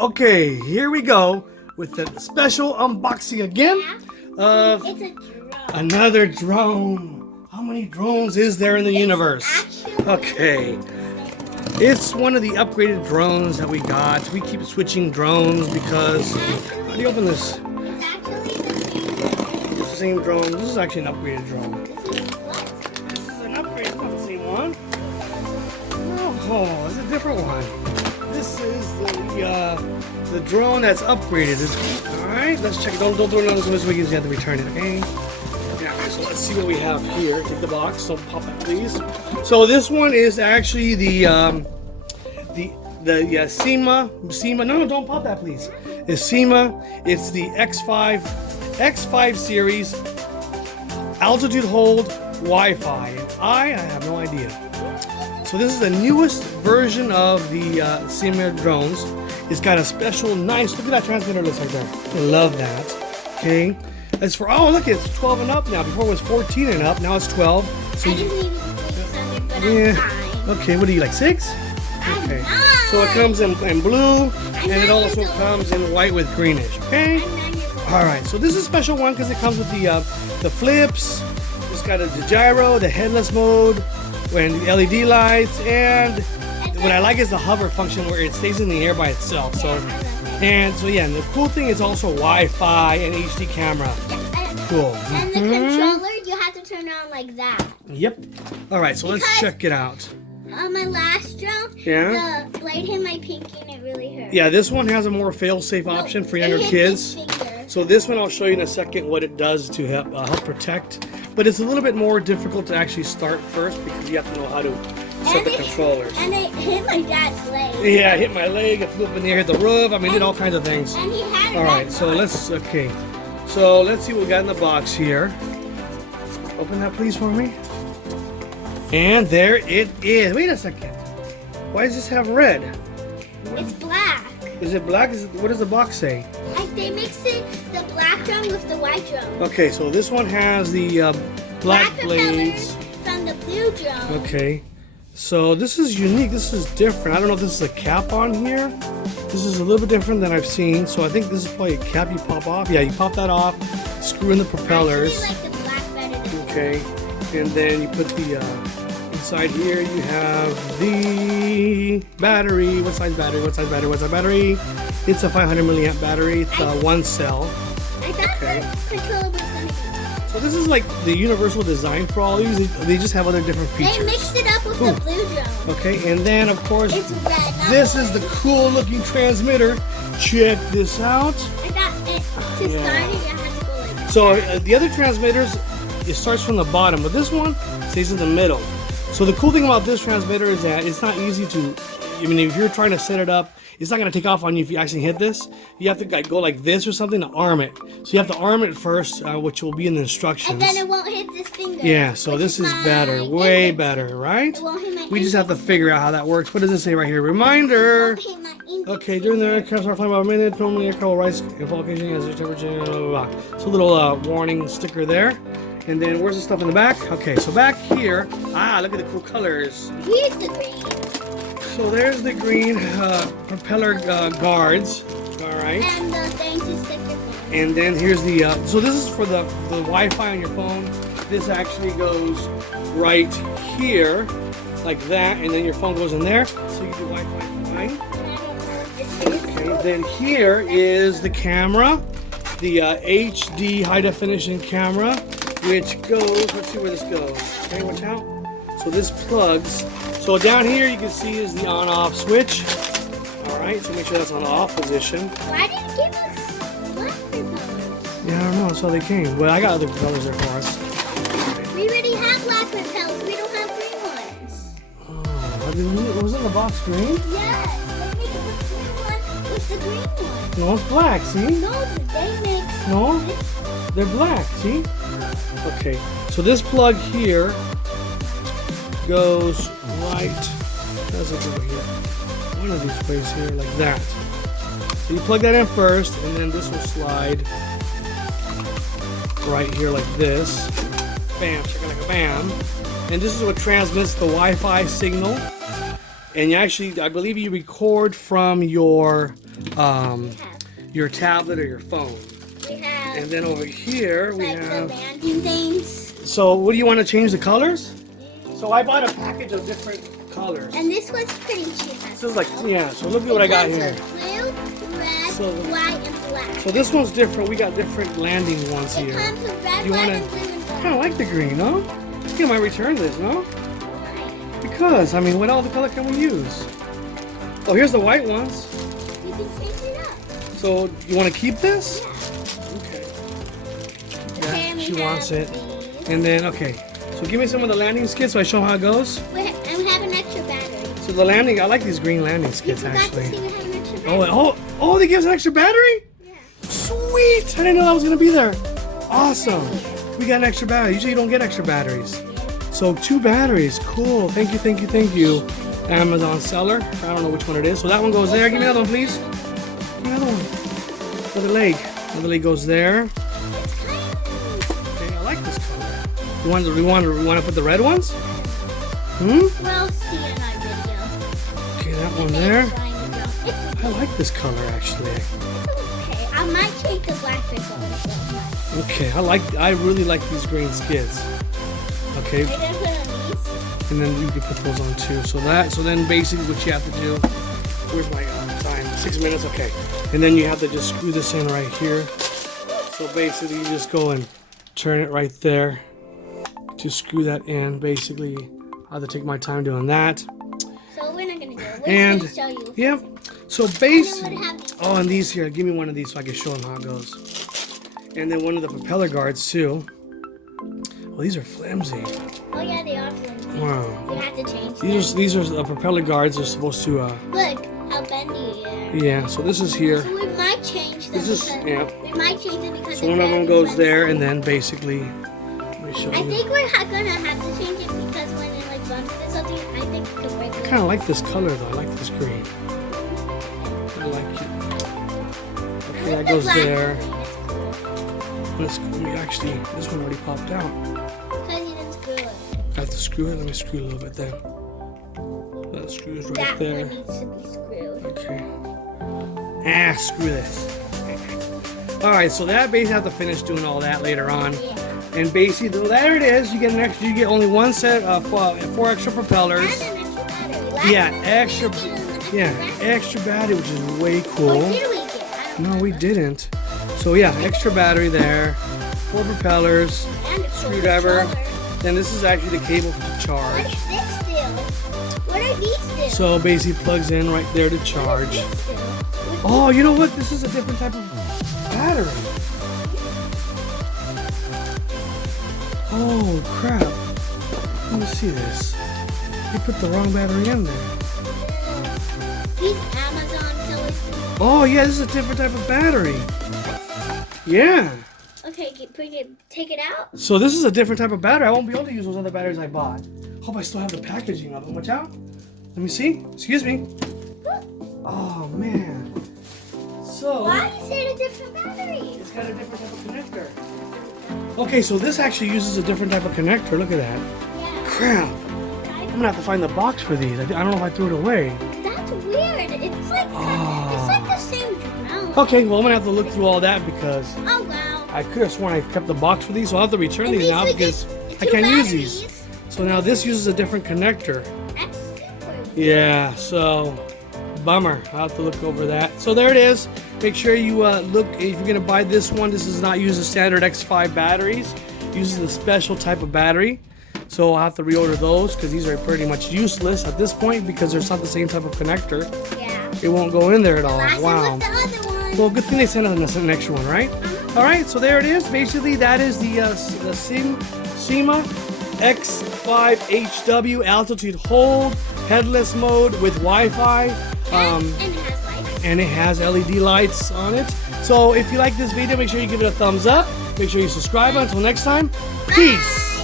Okay, here we go with the special unboxing again of It's a drone. another drone. How many drones is there in the universe? Okay, it's one of the upgraded drones that we got. We keep switching drones because, how do you open this? It's actually It's the same drone. This is actually an upgraded drone. what? This is an upgrade, it's not the same one. Oh, it's a different one. This is the drone that's upgraded. Alright, let's check it. Don't throw it on this way because you have to return it, okay? Yeah, so let's see what we have here. Take the box, don't pop it please. So this one is actually the Syma. No, don't pop that please. It's Syma. It's the X5 series altitude hold Wi-Fi. And I have no idea. So this is the newest version of the Syma drones. It's got a special nice, look at that transmitter looks like that. I love that. Okay. As for, oh look, it's 12 and up now. Before it was 14 and up, now it's 12. So I just needed to do something, but yeah. I'm fine. Okay, what are you, like 6? Okay. So it comes in blue, and it also comes in white with greenish, okay? Alright, so this is a special one because it comes with the flips, it's got the gyro, the headless mode, and the LED lights, and what I like is the hover function where it stays in the air by itself. So, and the cool thing is also Wi-Fi and HD camera. Cool. And the controller, you have to turn it on like that. Yep. Alright, so let's check it out. On my last drone, the blade hit my pinky and it really hurt. Yeah, this one has a more fail-safe option for younger kids. So this one I'll show you in a second what it does to help protect. But it's a little bit more difficult to actually start first because you have to know how to set the controllers. And it hit my dad's leg. Yeah, it hit my leg, it flew up in the air, hit the roof. I mean, did all kinds of things. And he had all right, so let's see what we got in the box here. Open that please for me. And there it is. Wait a second. Why does this have red? It's black. Is it black? What does the box say? They mixed the black drum with the white drum. Okay, so this one has the black blades from the blue drum. Okay, so this is unique. This is different. I don't know if this is a cap on here. This is a little bit different than I've seen. So I think this is probably a cap you pop off. Yeah, you pop that off, screw in the propellers. I actually like the black better than okay, and then you put the inside here. You have the battery. What size battery? What size battery? What size battery? It's a 500 milliamp battery. It's one cell. I thought the controller was going to be. So this is like the universal design for all these. They just have other different features. They mixed it up with the blue drum. Okay, and then of course, it's red, this is the cool looking transmitter. Check this out. I thought to start it, you had to go like that. So the other transmitters, it starts from the bottom, but this one stays in the middle. So the cool thing about this transmitter is that it's not easy to, I mean, if you're trying to set it up, it's not going to take off on you if you actually hit this. You have to go like this or something to arm it. So you have to arm it first, which will be in the instructions. And then it won't hit this finger. Yeah, so this is better, way better, right? It won't hit my we just have to figure out how that works. What does it say right here? Reminder. It won't hit my index Okay, during the aircraft are flying about a minute, normally aircraft will rise if all occasion has a temperature, blah, blah, blah. So a little warning sticker there. And then where's the stuff in the back? Okay, so back here, look at the cool colors. Here's the green. So there's the green propeller guards, all right. And the thing to stick your phone. And then here's the, so this is for the Wi-Fi on your phone. This actually goes right here, like that, and then your phone goes in there, so you do Wi-Fi fine. Okay, then here is the camera, the HD high definition camera, which goes, let's see where this goes. Okay, watch out. So this plugs. So down here you can see is the on-off switch. All right, so make sure that's on the off position. Why did you give us black propellers? Yeah, I don't know. That's how they came. Well, I got other propellers there for us. We already have black propellers. We don't have green ones. Oh, was it in the box green? Yes. They make the blue one with the green one. No, it's black. See? No, they mix. No, they're black. See? Okay. So this plug here goes right. How's it go here? One of these ways here, like that. So you plug that in first, and then this will slide right here like this. Bam, like a bam. And this is what transmits the Wi-Fi signal. And you actually, I believe you record from your your tablet or your phone. We have. And then over here we like have. the landing things. So what do you want to change the colors? So I bought a package of different colors. And this was pretty cheap. This is like, yeah, so look at what I got here. Blue, red, white, and black. So this one's different. We got different landing ones It here. comes with red, You white, wanna- and blue, and black. I kind of like the green, no? I think I might return this, no? Why? Because, I mean, what all the color can we use? Oh, here's the white ones. You can change it up. So you want to keep this? Okay. Okay, Yeah, and she we wants have it. these. And then, okay. So give me some of the landing skits so I show 'em how it goes. And we have an extra battery. So the landing, I like these green landing You skits forgot to actually. see we have an extra battery. Oh, they give us an extra battery? Yeah. Sweet! I didn't know that was gonna be there. Awesome. We got an extra battery. Usually you don't get extra batteries. So 2 batteries. Cool. Thank you, thank you, thank you. Amazon seller. I don't know which one it is. So that one goes there. Give me another one, please. Give me another one. Another leg. Another leg goes there. Okay, I like this color. We want to put the red ones? We'll see in our video. Okay, that one there. It's I like this color actually. okay. I might take the black bit off. Okay, I really like these green skids. Okay, I didn't put on these. and then you can put those on too. So then basically what you have to do, where's my time? 6 minutes, okay. And then you have to just screw this in right here. So basically you just go and turn it right there to screw that in. Basically, I have to take my time doing that. So we're not gonna do it. We're And just gonna show you. yeah, so And then basically, we'll have these. oh, and these here, give me one of these so I can show them how it goes. And then one of the propeller guards too. Well, these are flimsy. Oh yeah, they are flimsy. Wow. We have to change them. These are the propeller guards. They're supposed to. Look how bendy they are. Yeah. So this is here. So we might change them. This is because- yeah. We might change them because. So the one of red them is goes less there, flimsy. and then basically, let me show I you. think we're gonna have to change it because when it like bumps into something, I think it could break I it. kind of like this color though. I like this green. I like it. Okay, that goes there. Let's go. Let me actually. This one already popped out. Because you didn't screw it. I have to screw it. Let me screw a little bit then. That screws right That there. one needs to be screwed. Okay. Ah, screw this. Alright, so that basically have to finish doing all that later on. Yeah. And basically, there it is. You get an extra. You get only one set of 4 extra propellers. And an extra battery. Last Yeah, time we extra. did an Yeah, battery. extra battery, which is way Or cool. did we get? I don't No, we remember. didn't. So yeah, extra battery there. 4 propellers. And a Screwdriver. controller. Then this is actually the cable for the What charge. is this do? What are these do? So basically plugs in right there to charge. What does this do? Oh, you know what? This is a different type of battery. Oh, crap. Let me see this. You put the wrong battery in there. These Amazon sellers do. Oh, yeah, this is a different type of battery. Yeah. Okay, take it out. So this is a different type of battery. I won't be able to use those other batteries I bought. Hope I still have the packaging of them. Watch out. Let me see. Excuse me. Oh, man. So... Why is it a different battery? It's got a different type of connector. Okay, so this actually uses a different type of connector. Look at that. Yeah. Crap. I'm gonna have to find the box for these. I don't know if I threw it away. That's weird. It's like the same drone. Okay, well I'm gonna have to look through all that because Oh wow. I could have sworn I kept the box for these, so I'll have to return At these least now we because get I two can't use batteries. these. So now this uses a different connector. That's super. Yeah, so bummer. I'll have to look over that. So there it is. Make sure you look, if you're gonna buy this one, this does not use the standard X5 batteries. It uses a special type of battery. So I'll have to reorder those because these are pretty much useless at this point because there's not the same type of connector. Yeah. It won't go in there at all. Last Wow. one was the other one. Well, good thing they sent us an extra one, right? All right, so there it is. Basically, that is the Syma X5HW altitude hold headless mode with Wi-Fi. And it has lights. And it has LED lights on it. So if you like this video, make sure you give it a thumbs up. Make sure you subscribe. Until next time, peace.